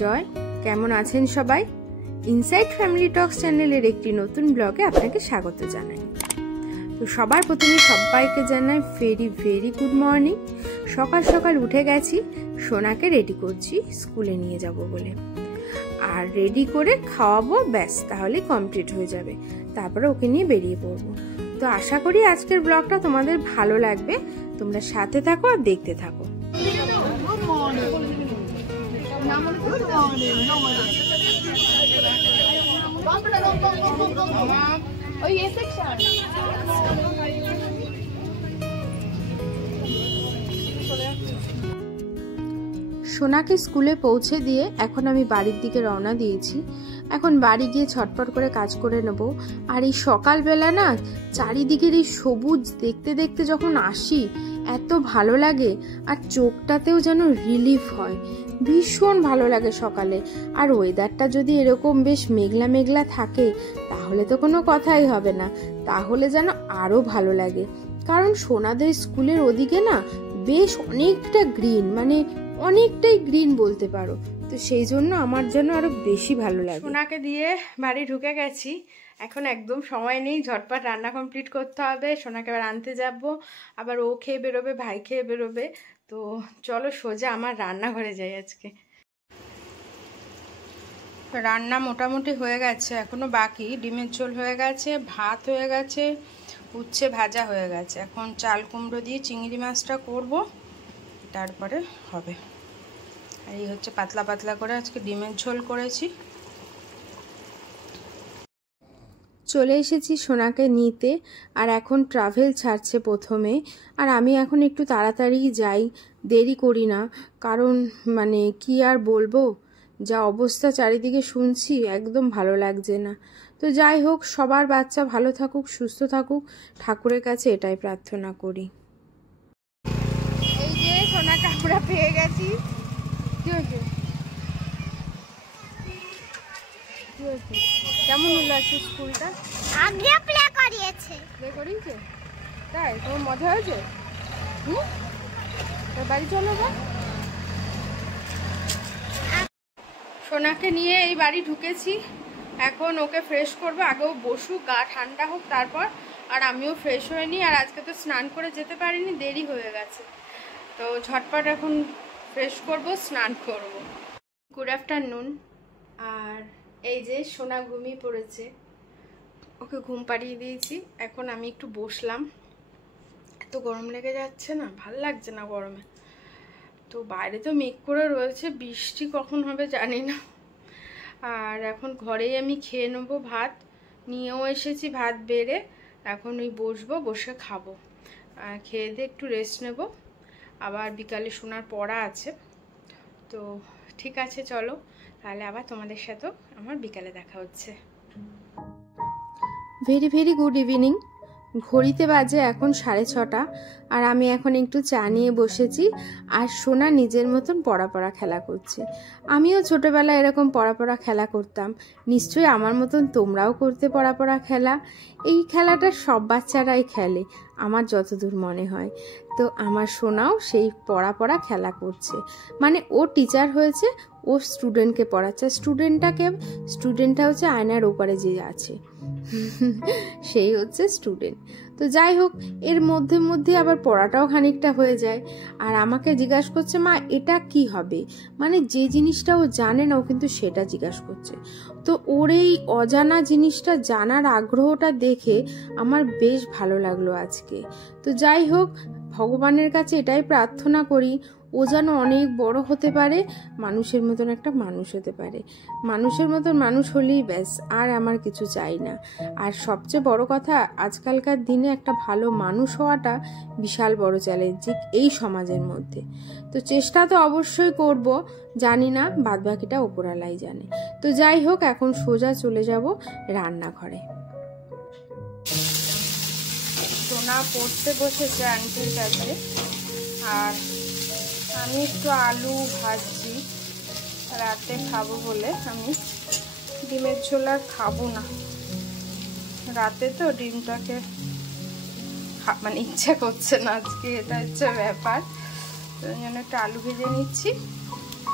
জয়, কেমন আছেন সবাই? ইনসাইড ফ্যামিলি টক্স চ্যানেলের একটি নতুন ব্লগে আপনাকে স্বাগত জানাই। তো সবার প্রথমে সবাইকে জানাই ভেরি ভেরি গুড মর্নিং। সকাল সকাল উঠে গেছি, সোনাকে রেডি করছি স্কুলে নিয়ে যাব বলে। আর রেডি করে খাওয়াবো, ব্যাস তাহলে কমপ্লিট হয়ে যাবে। তারপরে ওকে নিয়ে বেরিয়ে পড়বো। তো আশা করি আজকের ব্লগটা তোমাদের ভালো লাগবে, তোমরা সাথে থাকো আর দেখতে থাকো। সোনাকে স্কুলে পৌঁছে দিয়ে এখন আমি বাড়ির দিকে রওনা দিয়েছি। এখন বাড়ি গিয়ে ছটপট করে কাজ করে নেব। আর এই সকালবেলা না চারিদিকের এই সবুজ দেখতে দেখতে যখন আসি এত ভালো লাগে, আর চোখটাতেও যেন রিলিফ হয়, ভীষণ ভালো লাগে সকালে। আর ওয়েদারটা যদি এরকম বেশ মেঘলা মেঘলা থাকে তাহলে তো কোনো কথাই হবে না, তাহলে যেন আরো ভালো লাগে। কারণ সোনাদের স্কুলের ওদিকে না বেশ অনেকটা গ্রিন, মানে অনেকটাই গ্রিন বলতে পারো। তো সেই জন্য আমার যেন আরো বেশি ভালো লাগে। সোনাকে দিয়ে বাড়ি ঢুকে গেছি, এখন একদম সময় নেই, ঝটপট রান্না কমপ্লিট করতে হবে। সোনাকে আবার আনতে যাব, আবার ও খেয়ে বেরোবে, ভাই খেয়ে বেরোবে। তো চলো সোজা আমার রান্নাঘরে যাই। আজকে রান্না মোটামুটি হয়ে গেছে, এখনো বাকি। ডিমের ঝোল হয়ে গেছে, ভাত হয়ে গেছে, উচ্ছে ভাজা হয়ে গেছে। এখন চাল কুমড়ো দিয়ে চিংড়ি মাছটা করব, তারপরে হবে। আর এই হচ্ছে পাতলা পাতলা করে আজকে ডিমের ঝোল করেছি। চলে এসেছি সোনাকে নিতে, আর এখন ট্রাভেল ছাড়ছে প্রথমে। আর আমি এখন একটু তাড়াতাড়ি যাই, দেরি করি না, কারণ মানে কি আর বলবো, যা অবস্থা চারিদিকে শুনছি একদম ভালো লাগছে না। তো যাই হোক, সবার বাচ্চা ভালো থাকুক, সুস্থ থাকুক, ঠাকুরের কাছে এটাই প্রার্থনা করি। এই যে সোনাকে আমরা পেয়ে গেছি। কি হয়েছে? কেমন হলো আজকে স্কুলটা? আগে প্লে করিয়েছে। প্লে করিয়েছে? তাই? তোমার মজা হয়েছে? বাড়ি চলো বা। সোনাকে নিয়ে এই বাড়ি ঢুকেছি, এখন ওকে ফ্রেশ করবো। আগেও বসুক, গা ঠান্ডা হোক তারপর। আর আমিও ফ্রেশ হয়ে নিই। আর আজকে তো স্নান করে যেতে পারিনি, দেরি হয়ে গেছে। তো ঝটপট এখন ফ্রেশ করব, স্নান করব। Good afternoon. আর এই যে সোনা ঘুমিয়ে পড়েছে, ওকে ঘুম পাড়িয়ে দিয়েছি। এখন আমি একটু বসলাম, এত গরম লেগে যাচ্ছে না, ভাল লাগছে না গরমে। তো বাইরে তো মেঘ করে রয়েছে, বৃষ্টি কখন হবে জানি না। আর এখন ঘরেই আমি খেয়ে নেবো, ভাত নিয়েও এসেছি, ভাত বেড়ে এখন ওই বসবো, বসে খাবো। আর খেয়ে দিয়ে একটু রেস্ট নেব, আবার বিকালে সোনার পড়া আছে। তো ঠিক আছে, চলো তাহলে আবার তোমাদের সাথেও আমার বিকালে দেখা হচ্ছে। Very very good evening. ঘড়িতে বাজে এখন 6:30, আর আমি এখন একটু চা নিয়ে বসেছি। আর সোনা নিজের মতন পড়া খেলা করছে। আমিও ছোটবেলায় এরকম পড়া খেলা করতাম, নিশ্চয়ই আমার মতন তোমরাও করতে পড়া খেলা। এই খেলাটা সব বাচ্চারাই খেলে আমার যতদূর মনে হয়। তো আমার সোনাও সেই পড়া খেলা করছে, মানে ও টিচার হয়েছে, ও স্টুডেন্টকে পড়াচ্ছে। স্টুডেন্টটা হচ্ছে আয়নার ওপারে যে আছে, সেই হচ্ছে স্টুডেন্ট। তো যাই হোক, এর মধ্যে আবার পড়াটাও খানিকটা হয়ে যায়। আর আমাকে জিজ্ঞাসা করছে, মা এটা কি হবে, মানে যে জিনিসটা ও জানে না ও কিন্তু সেটা জিজ্ঞাসা করছে। তো ওর এই অজানা জিনিসটা জানার আগ্রহটা দেখে আমার বেশ ভালো লাগলো আজকে। তো যাই হোক, ভগবানের কাছে এটাই প্রার্থনা করি ও যেন অনেক বড় হতে পারে, মানুষের মতন একটা মানুষ হতে পারে। মানুষের মতন মানুষ হলেই ব্যাস, আর আমার কিছু চাই না। আর সবচেয়ে বড় কথা, আজকালকার দিনে একটা ভালো মানুষ হওয়াটা বিশাল বড় চ্যালেঞ্জ এই সমাজের মধ্যে। তো চেষ্টা তো অবশ্যই করব, জানি না বাদবাকিটা ওপরওয়ালাই জানে। তো যাই হোক, এখন সোজা চলে যাব রান্নাঘরে। সোনা পড়তে বসেছে আন্টির কাছে, আর আমি একটু আলু ভাজছি, রাতে খাবো বলে। আমি ডিমের ঝোল আর খাবো না রাতে, তো ডিমটাকে মানে ইচ্ছা করছে না আজকে, এটা হচ্ছে ব্যাপার। তো জন্য একটু আলু ভেজে নিচ্ছি,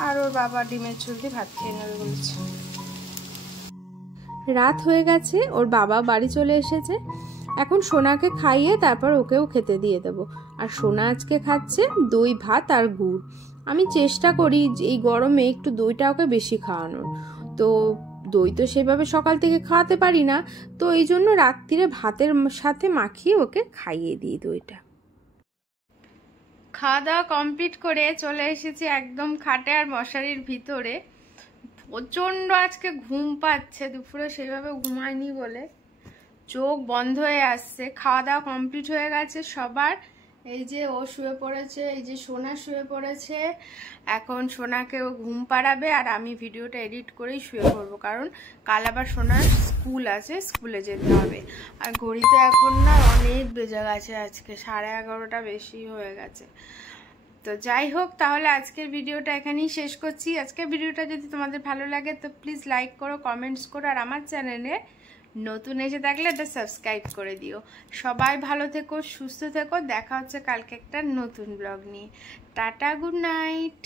আর ওর বাবা ডিমের ঝোল দিয়ে ভাত খেয়ে নেবে বলেছে। রাত হয়ে গেছে, ওর বাবা বাড়ি চলে এসেছে। এখন সোনাকে খাইয়ে তারপর ওকেও খেতে দিয়ে দেবো। আর সোনা আজকে খাচ্ছে দই ভাত আর গুড়। আমি চেষ্টা করি এই গরমে একটু দইটা ওকে বেশি খাওয়ানোর, তো দই তো সেভাবে সকাল থেকে খাওয়াতে পারি না, তো এই জন্য রাত্রিরে ভাতের সাথে মাখিয়ে ওকে খাইয়ে দিই দইটা। খাওয়া দাওয়া কমপ্লিট করে চলে এসেছি একদম খাটে আর মশারির ভিতরে। প্রচণ্ড আজকে ঘুম পাচ্ছে, দুপুরে সেভাবে ঘুমায়নি বলে চোখ বন্ধ হয়ে আসছে। খাওয়া দাওয়া কমপ্লিট হয়ে গেছে সবার। এই যে ও শুয়ে পড়েছে, এই যে সোনা শুয়ে পড়েছে। এখন সোনাকে ও ঘুম পাড়াবে আর আমি ভিডিওটা এডিট করেই শুয়ে পড়বো, কারণ কাল আবার সোনার স্কুল আছে, স্কুলে যেতে হবে। আর ঘড়িতে এখন না অনেক বেজে গেছে, আজকে 11:30টা বেশি হয়ে গেছে। তো যাই হোক, তাহলে আজকের ভিডিওটা এখানেই শেষ করছি। আজকের ভিডিওটা যদি তোমাদের ভালো লাগে তো প্লিজ লাইক করো, কমেন্টস করো, আর আমার চ্যানেলে নতুন এসে থাকলে এটা সাবস্ক্রাইব করে দিও। সবাই ভালো থেকো, সুস্থ থেকো। দেখা হচ্ছে কালকে একটা নতুন ব্লগ নিয়ে। Tata, good night.